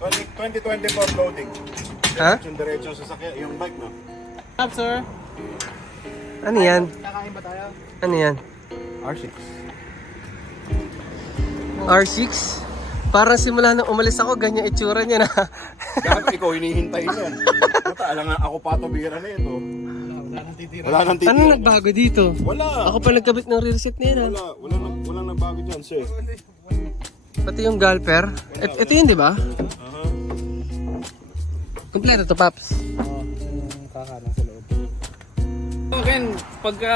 2024 loading. Ha? Diretso sa sakya, yung bike, no? Up, sir. Ano yan? Kakain ba tayo? Ano yan? R6. R6? Parang simula nang umalis ako, ganyan itsura niya na. Bakit ikaw hinihintay yan? Puta, alam nga ako patubira na ito. Wala nang titira. Wala nang titira. Ano nagbago dito? Wala. Ako pa nagkabit ng rear seat niya na. Walang nagbago dyan, sir. Pati yung galper. Ito yun, di ba? Kompleto to, Paps. Oo, yung kakanan sa loob. Okay, pagka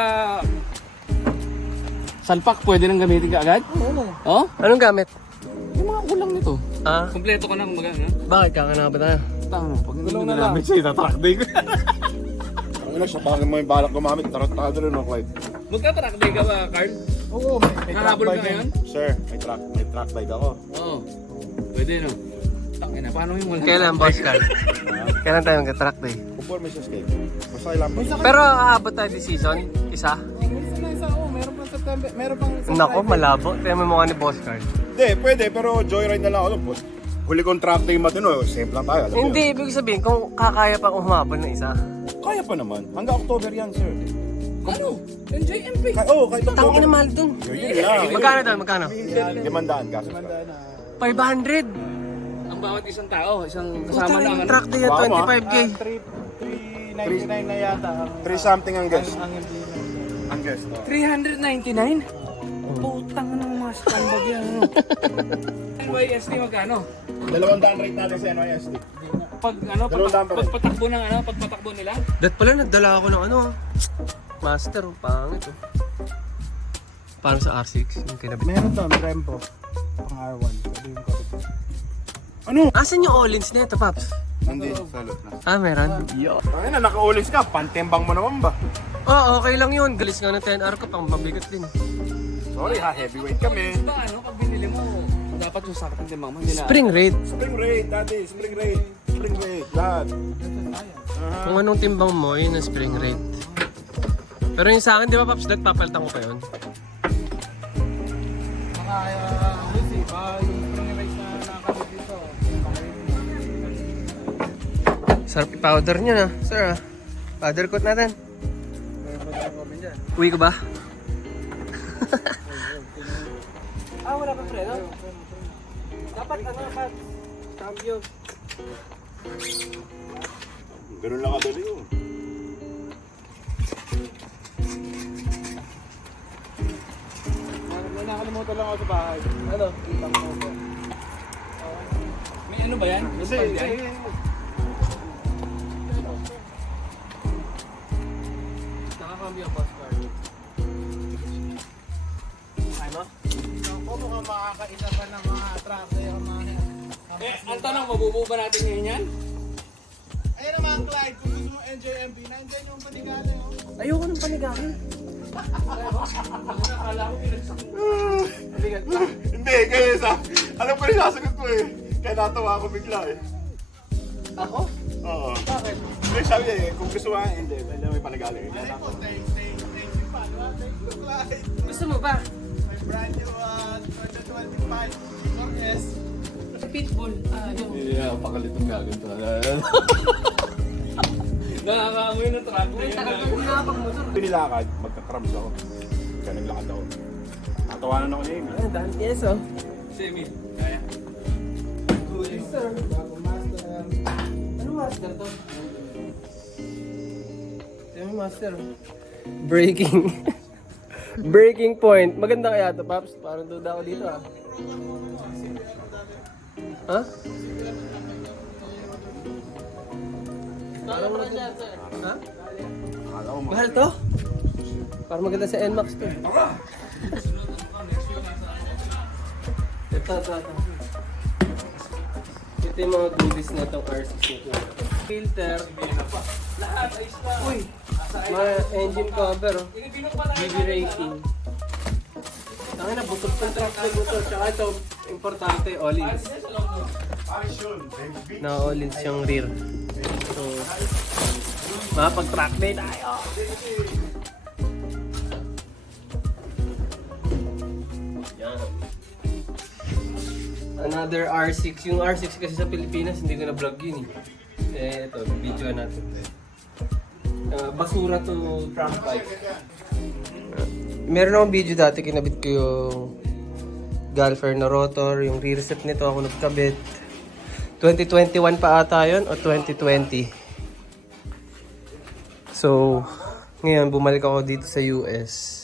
salpak, pwede nang gamitin ka agad? Oo. Oh? Anong gamit? Yung mga kulang nito. Ah, Kompleto ko na kumbaga, ha? bakit kakana ba tayo? Tama, pag hindi Gulong mo na nagamit siya, itatrack day ko. Ang ina, siya bakit mo yung balak gumamit, tarot-tado rin ako, Clyde. Magka-track day ka ba, Carl? Oo, may Nahabol ka ngayon? Sir, may track bike ako. Oo. Pwede, no? Tangina, paano yung wala? Kailan, boss Carl? Kailan tayo mag-track day? Conforme sa skate. Basta kailangan pa. Pero aabot tayo this season? Isa? Minsan na isa, meron pang September, meron pang Nako, malabo. Tingnan mo mukha ni boss Carl. Hindi, pwede, pero joyride na lang ako. Huli kong track day matino, simple lang tayo. Alam mo Hindi, yun. ibig sabihin, kung kakaya pa akong humabol ng isa. Kaya pa naman. Hanggang October yan, sir. Ano? NJMP. Kahit Tangin October. na mahal dun. Yun lang. Magkano doon? Magkano? 500 kaso. 500. Ang bawat isang tao, isang Puta kasama rin lang. yung Ano? track day yan, Wow, 25k. 399 na yata. 3 something ang guest. Ang hindi na. Ang guest. 399? Putang ng mga scumbag yan. Ano? NYST magkano? 200 rate natin sa NYSD. Pag ano, Dalawang daan pa rin. pagpatakbo ng ano, pagpatakbo nila? Dat pala, nagdala ako ng ano. Master, pangit oh. Parang sa R6, yung kinabit. Meron doon, Brembo. Pang R1. Pwede yung kapit. Ano? Asan yung all-ins na ito, Paps? Hindi, salot na. Ah, meron? Ay na, naka-ulis ka. Pantembang mo naman ba? Oh, okay lang yun. Galis nga ng 10R ko, pang mabigat din. Sorry ha, heavyweight kami. Ba ano, pag binili mo, dapat yung sakit ng timbang mo. Hindi na. Spring rate. Spring rate, dati. Spring rate. Spring rate, lahat. Kung anong timbang mo, yun ang spring rate. Pero yung sa akin, di ba, Paps, dat papalitan ko pa yun? Mga, Lucy, yung spring race na nakakabit dito. Sarap i-powder nyo na, sir ah. Powder coat natin. Uwi ko ba? Wala pa preno? Dapat ano ka? Cambio. Ganun lang kadali yun. May nakalimutan lang ako sa bahay. Ano? Itang mo ko. May ano ba yan? Kasi, Nakakambio boss card. Ano? Kung mukhang makakaisa pa ng mga truck yung mga... Ang tanong, mabubuo ba natin ngayon yan? Ayun naman, Clyde, kung gusto mo NJMP, nandyan yung panigala mo. Ayoko ng panigahin. Akala ko pinagsak mo. hindi, kaya sa... Alam ko rin sasagot ko eh. Kaya natawa ako bigla eh. Ako? Oo. Bakit? Hindi, sabi niya eh, kung gusto mo hindi, may panagaling. Ano po, stay pa, di ba? Thank you, Clyde. Gusto mo ba? May brand new 2025 Sigor S. Pitbull. Hindi na, pakalitong gaganto. Nakakaamoy ng truck na yun. Nakapag-motor. Pinilakad, magka-cramps ako. Kaya naglakad ako. Natawanan ako niya eh. Ay, dahil yes oh. Semi. Kaya. Yes sir. Ano master to? Ano master? Breaking. Breaking point. Maganda kaya to, Paps. Parang duda ako dito ah. Ha? Parang maganda. Ha? Akala ko Mahal to? Parang maganda sa NMAX to. Ito. Ito yung mga goodies na itong R6 nito. Filter. Lahat, ayos pa. Uy! Mga engine cover oh. BB rating. Tangin na, busog ng truck na buto. Tsaka ito, importante, all-ins. Na all-ins yung rear. So, mapag-track day tayo. Yan. Another R6. Yung R6 kasi sa Pilipinas, hindi ko na-vlog yun eh. Ito, video natin. Basura to truck bike. Meron akong video dati, kinabit ko yung Galfer na rotor. Yung reset nito ako nagkabit. 2021 pa ata yun o 2020. So, ngayon bumalik ako dito sa US.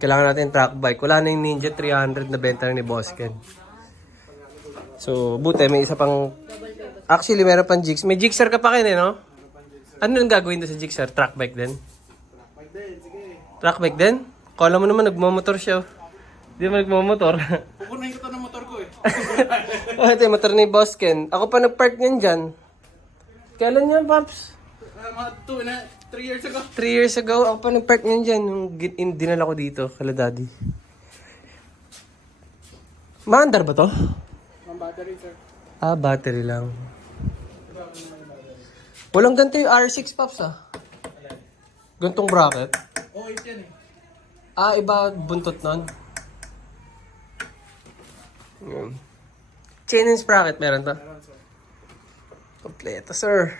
Kailangan natin track bike. Wala na yung Ninja 300 na benta ni Boss Ken. So, buti may isa pang... Actually, meron pang jigs. May jigsaw ka pa kayo, no? Ano nang gagawin doon sa jigsaw? Track bike din? Track bike din? Kala mo naman nagmamotor siya. Hindi mo nagmamotor. Pupunahin ko to ng motor ko eh. Ito yung motor ni Boss Ken. Ako pa nag-park niyan dyan. Kailan yan, Paps? Mga 3 years ago. 3 years ago, ako pa nag-park niyan dyan. Yung dinala ko dito, kala daddy. Maandar ba to? Ang battery, sir. Ah, battery lang. Walang ganito yung R6, Paps ah. Gantong bracket. Oh, 8 yan eh. Ah, iba buntot nun. Yun. Chain and sprocket meron to? Meron, sir. Kompleto, sir.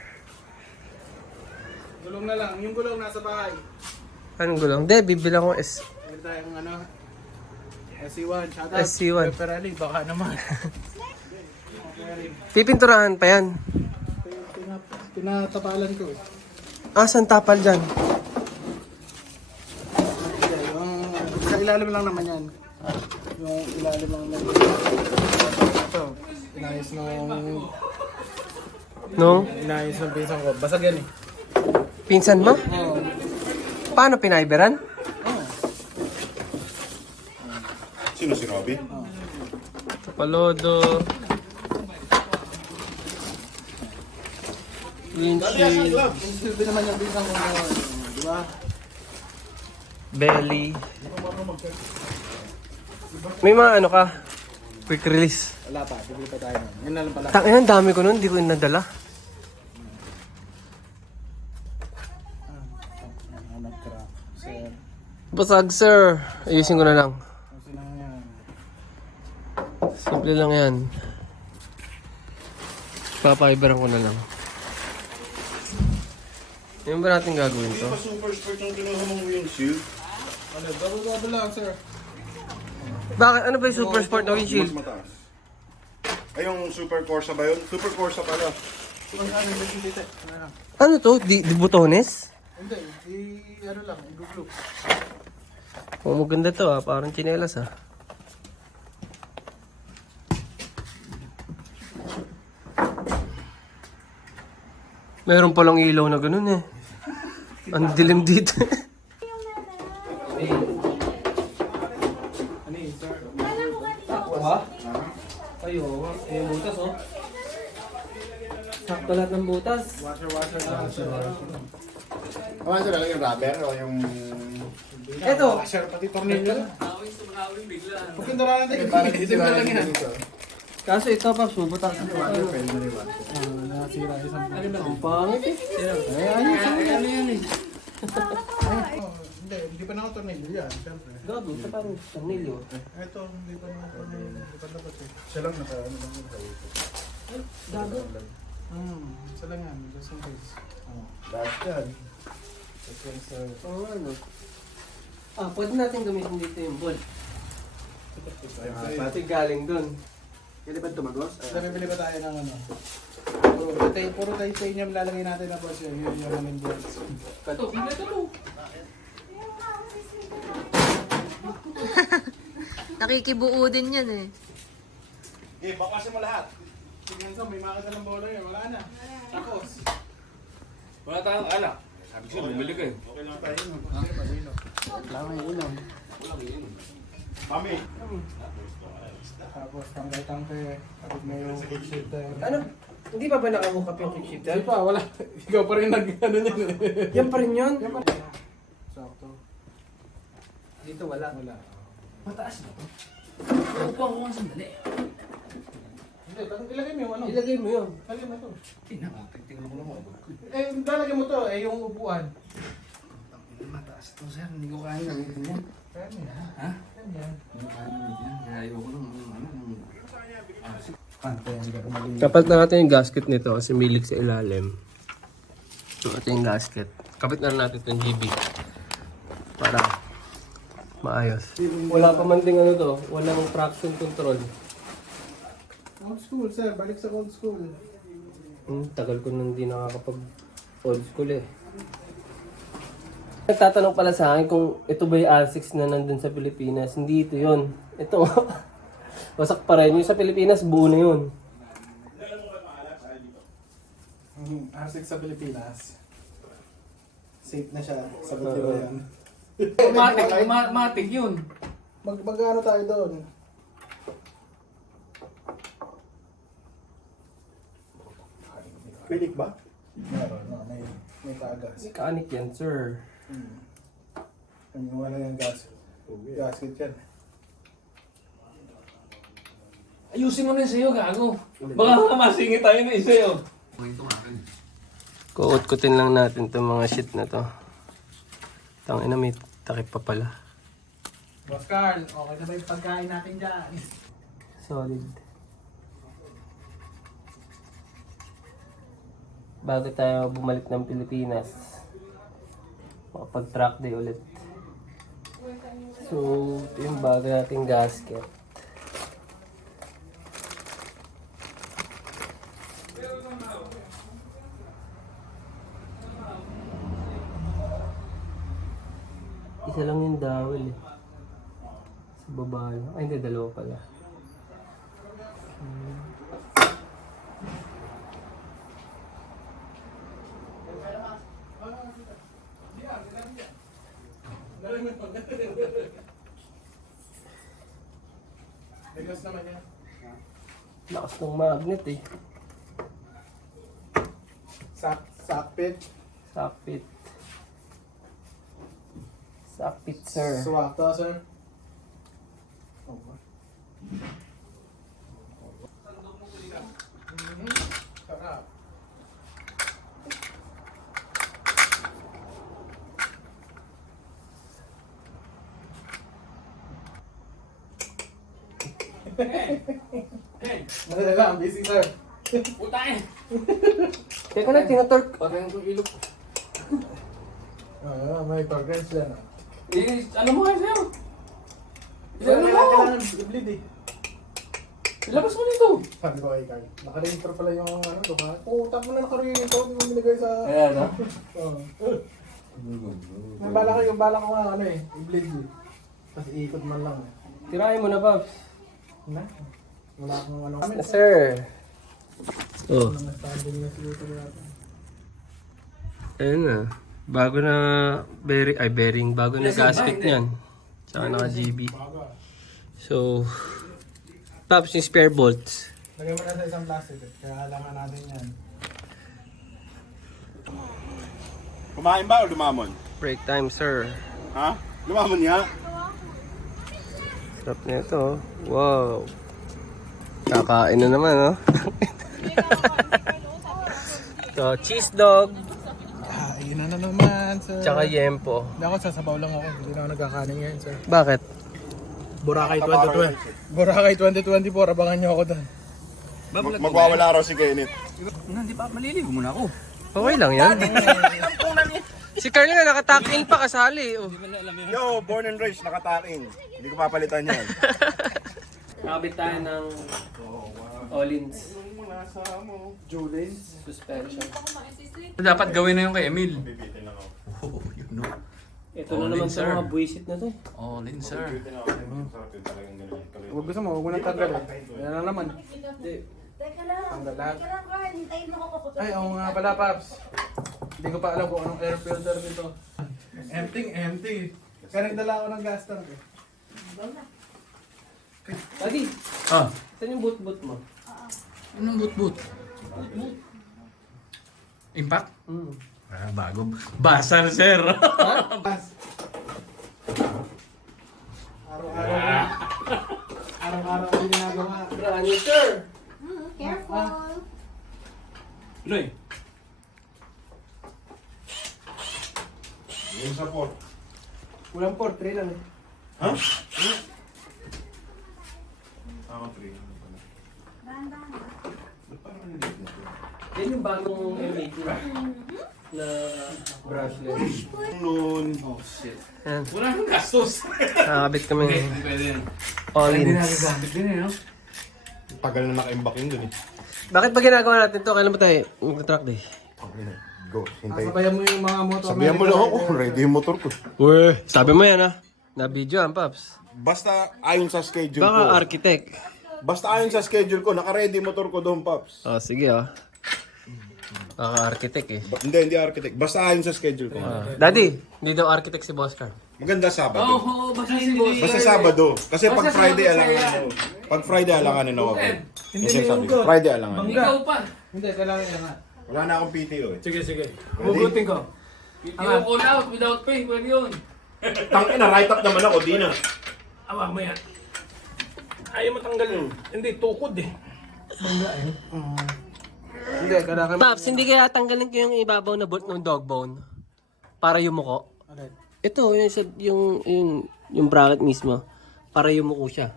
Gulong na lang. Yung gulong nasa bahay. Anong gulong? Hindi, bibilang ko S. Meron tayong ano, SC1. Shout out. SC1. Pepperelli, baka naman. Pipinturahan pa yan. Tinatapalan ko eh. Ah, saan tapal dyan? Sa ilalim lang naman yan. Yung ilalim lang naman. Ito, inayos ng pinsan ko. Basag yan eh. Pinsan mo? Oo. Paano pinaiberan? Oo. Sino si Robby? Tapalodo. Windshield. Silbi naman yung pinsan ko ngayon. Di ba? Belly. May mga ano ka? Quick release. Wala pa, bibili pa tayo nun. Yun na lang pala. Tangina, ang dami ko nun. Hindi ko yung nadala. Nag-crack. Sir. Basag, sir. Ayusin ko na lang. Kasi na yan. Simple lang yan. Papaiberan ko na lang. Yung ba natin gagawin to? Hindi pa super sport yung kinuha mong windshield. Ano, double lang, sir. Bakit? Ano ba yung super sport na windshield? Mas mataas. Ay, yung Super Corsa ba yun? Super Corsa pala. Ano, dito. Ano to? Di butones? Hindi, ano lang, i-glue. Oh, maganda to ah. Parang tsinelas ah. Meron palang ilaw na ganun eh. Ang dilim dito. Ano yun, sir? Ha? Ayo, yung butas oh. Sakto lahat ng butas. Washer na, sir. Ano sila lang yung rubber o yung... Eto. Washer, pati tornilyo na. Huwag yung daralan tayo. Itim na lang yan. Kaso ito pa, butas. Nasira isang po. Ang pangit eh. Ano yan eh? Hindi pa nakatornilyo yan, syempre. Gago, ito parang tornilyo. Ito, hindi pa nakatornilyo. Hindi pa dapat eh. Siya lang naka, ano lang yung Gago. Isa lang yan, just in case. Lahat yan. Oo ano. Ah, pwede natin gamitin dito yung bolt. Pati galing dun. Pwede ba tumagos? Bibili ba tayo ng ano? Puro titanium lalagay natin na boss yun. Yun yung main bolts. Nakikibuo din yan eh. Eh, bakasin mo lahat. Tingnan sa, may makita ng bola yun. Wala na. Tapos. Wala tayong alak. Sabi ko, bumili ka eh. Okay lang tayo. Wala may ulam. Mami. Tapos tangkay-tangkay. Tapos may yung kick shifter. Ano? Hindi pa ba nakahook up yung kick shifter? Hindi pa, wala. Ikaw pa rin nag-ano niyan eh. Yan pa rin yun? Sakto. Dito wala. Wala. Mataas na to. Upuan ko nga sandali. Hindi, ilagay mo yung ano. Ilagay mo yun. Ilagay mo to. Tingnan ko lang ako. Eh, lalagay mo to eh, yung upuan. Mataas to sir, hindi ko kaya gamitin yan. Kaya niya. Ha? Kaya niya. Hindi ko kaya gamitin yan. Kaya ayoko nung ano. Kapit na natin yung gasket nito kasi milig sa ilalim. So, ito yung gasket. Kapit na natin itong GB. Para maayos. Wala pa man ding ano to. Walang traction control. Old school, sir. Balik sa old school. Tagal ko nang di nakakapag old school eh. Nagtatanong pala sa akin kung ito ba yung R6 na nandun sa Pilipinas. Hindi ito yun. Ito. Wasak pa rin. Yung sa Pilipinas, buo na yun. R6 sa Pilipinas. Safe na siya. Sagot ko yan. Matik yun. Mag-ano tayo doon? Pilik ba? Meron, no, may tagas. Mechanic yan, sir. Wala yung gasket yan. Ayusin mo na sa'yo, gago. Baka masingit tayo na isa yun. Kuot-kutin lang natin itong mga shit na to. Tangina, may takip pa pala. Boss Carl, okay na ba yung pagkain natin dyan? Solid. Bago tayo bumalik ng Pilipinas, makapag-track day ulit. So, ito yung bago nating gasket. Isa lang yung dowel eh. Sa baba lang. Ay, hindi, dalawa pala. Bigas naman yan. Lakas ng magnet eh. Sakpit. Sakpit. Sakpit, sir. Swakto, sir. Sarap. Madali lang, busy sir. Puta eh. Teka na, tinatork. Parang itong ilok. May progress yan. Eh, ano mo kayo sa'yo? Sir, Ano mo? kailangan i-bleed eh. Ilabas mo dito. Sabi ko kay Carl, naka-register pala yung ano, duka. Oo, tapos na naka-register, hindi mo binigay sa... Ayan, no? Oo. May bala ko nga ano eh, i-bleed eh. Tapos iikot man lang eh. Tirahin mo na, Pops. Na? Wala akong ano. Sir. Oh. Nag-standing na siguro natin. Ayun na. Bago na bearing. Bago na gasket niyan. Tsaka naka-GB. So, Pops, yung spare bolts. Lagay mo na sa isang plastic eh. Kaya kailangan natin yan. Kumain ba o lumamon? Break time, sir. Ha? Lumamon nga? Sarap na ito. Wow. Kakain na naman, oh. So, cheese dog. Yun na naman sir. Tsaka yempo. Hindi ako, sasabaw lang ako. Hindi na ako nagkakanin ngayon sir. Bakit? Boracay 2020. Boracay 2024, abangan nyo ako doon. Magwawala raw si Kenneth. Hindi pa, maliligo muna ako. Okay lang yan. Si Carl nga nakatakin pa kasali. Oh. Yo, born and raised, nakataking. Hindi ko papalitan yan. Nakabit tayo ng Olins Julins. suspension. Dapat gawin na yung kay Emil. Ito na naman sa mga buwisit na to. All in, sir. Huwag gusto mo, huwag mo nang tanggal eh. Yan na naman. Teka lang, Tanggal lahat. teka lang Carl, hintayin mo ako. Ay, oo nga pala Paps. Hindi ko pa alam kung anong air filter dito. Empty. Kaya nagdala ako ng gas tank eh. Daddy, Ah, saan yung boot mo? anong boot? Impact? Hmm. Ah, bago. Basar, sir. Gas. Araw-araw ko ginagawa. Brand new, sir. Careful. Loy. Yung support. Walang port, 3 lang eh. Ha? Ako 3. Yan yung bagong M18 na brushless. Noon. Oh, shit. Yan. Wala nang gastos. Nakakabit kami Pwede yan. all-ins. Gamit din eh, no? Tagal na naka-imbak yun dun eh. Bakit pa ginagawa natin to? Kailan ba tayo mag-track day? Go, hintay. Sabayan mo yung mga motor. Sabihan mo lang ako, ready yung motor ko. Uy, sabi mo yan ha. Na-video ang Paps. Basta ayon sa schedule Baka ko. architect. Basta ayon sa schedule ko, naka-ready motor ko doon, Paps. Oh, sige oh. Baka architect eh. Hindi architect. Basta ayon sa schedule ko. Daddy, hindi daw architect si Boss Carl. Maganda Sabado. Oo, basta hindi. Basta Sabado. Kasi pag Basta Friday Sabado alangan sa'yo. Pag Friday alanganin ako. Hindi Kasi sabi ko, yung Friday alanganin. Ikaw pa. Hindi, kailangan yan nga. Wala na akong PTO eh. Sige, sige. Hugutin ko. You call out without pay. Pwede yun. Tangina, write up naman ako, di na. Awa mo yan. Ayaw matanggal yun. Hindi, tukod eh. Hindi, kailangan. Paps, hindi kaya tanggalin ko yung ibabaw na bolt ng dog bone para yumuko. Alright. Ito, yung bracket mismo. Para yumuko siya.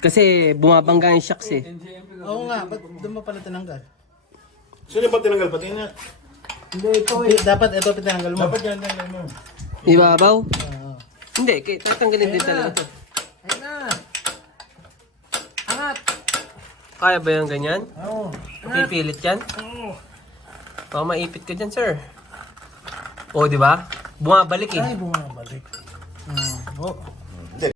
Kasi bumabangga yung shocks eh. Oo nga, ba't doon mo pala tinanggal? Sino ba tinanggal? Pati na. Hindi, ito eh. Dapat ito tinanggal mo. Dapat yan tinanggal mo. Ibabaw? Hindi, tatanggalin din talaga ito. Ayun na. Angat. Kaya ba yung ganyan? Oo. Pipilit yan? Baka maipit ka dyan, sir. O, di ba? Bumabalik eh. Ay, bumabalik. Oh.